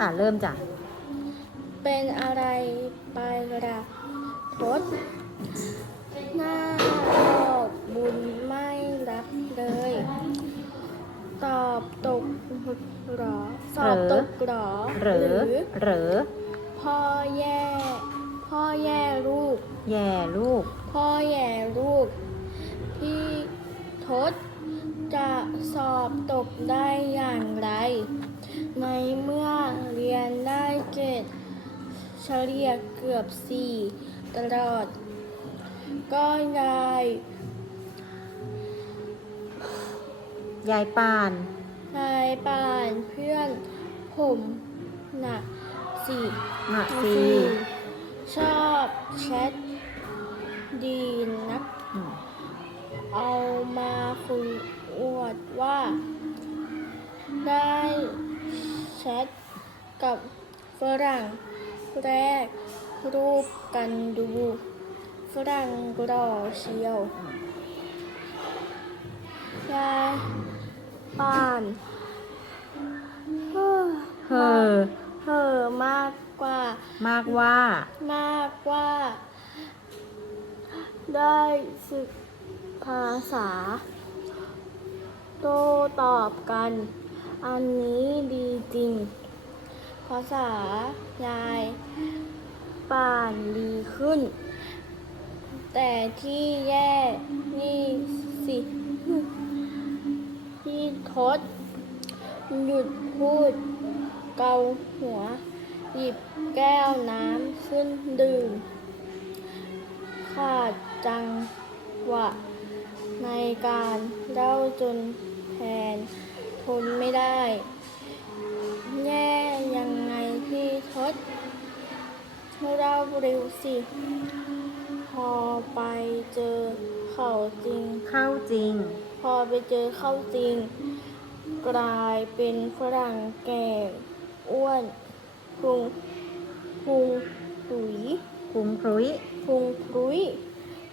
อะเริ่มจ้ะเป็นอะไรไปละทศหน้าบอกบุญไม่รับเลย ตอบตกหรอ สอบตกหรอหรือ หรือ พ่อแย่ พ่อแย่ลูก แย่ลูก พ่อแย่ลูก พี่ทศจะสอบตกได้อย่างไร ในเมื่อเรีย นได้เกรดเฉลี่ยเกือบสี่ตลอด ก็ยาย ยายป่านนายป่านเพื่อนผมน่ะสิมาซีชอบแชทดีนักอืมเอามาคุยอวดว่า ได้แชท กับฝรั่งแรกรูปกันดู ฝรั่งรอเชียวยายป่านเฮ้อเฮอเห่อมากกว่า มากว่า มากว่า ได้ศึกภาษา โต้ตอบกัน อันนี้ดีจริงภาษายายป่านดีขึ้น แต่ที่แย่นี่สิที่ทศหยุดพูดเกาหัว หยิบแก้วน้ำขึ้นดื่ม ขาดจังหวะ ในการเล่าจนแทนทนไม่ได้ เล่าเร็วสิ พอไปเจอเขาจริง เข้าจริง พอไปเจอเข้าจริง กลายเป็นฝรั่งแก่อ้วนพุงพุงถุยพุงพรุยพุงพรุย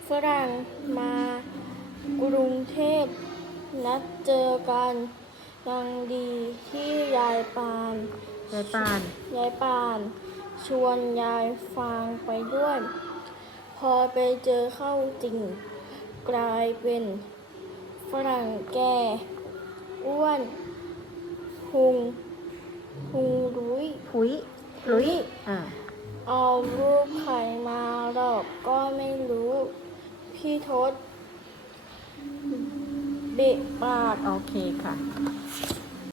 ฝรั่งมากรุงเทพ นัดเจอกันยังดีที่ยายปาน ยายป่าน ยายปาน ชวนยายฟางไปด้วย พอไปเจอเข้าจริง กลายเป็นฝรั่งแก่อ้วนพุงพุงรุยพุยพรุยอ่าเอารูปใครมาหรอกก็ไม่รู้ พี่ทศเบะปาก โอเคค่ะ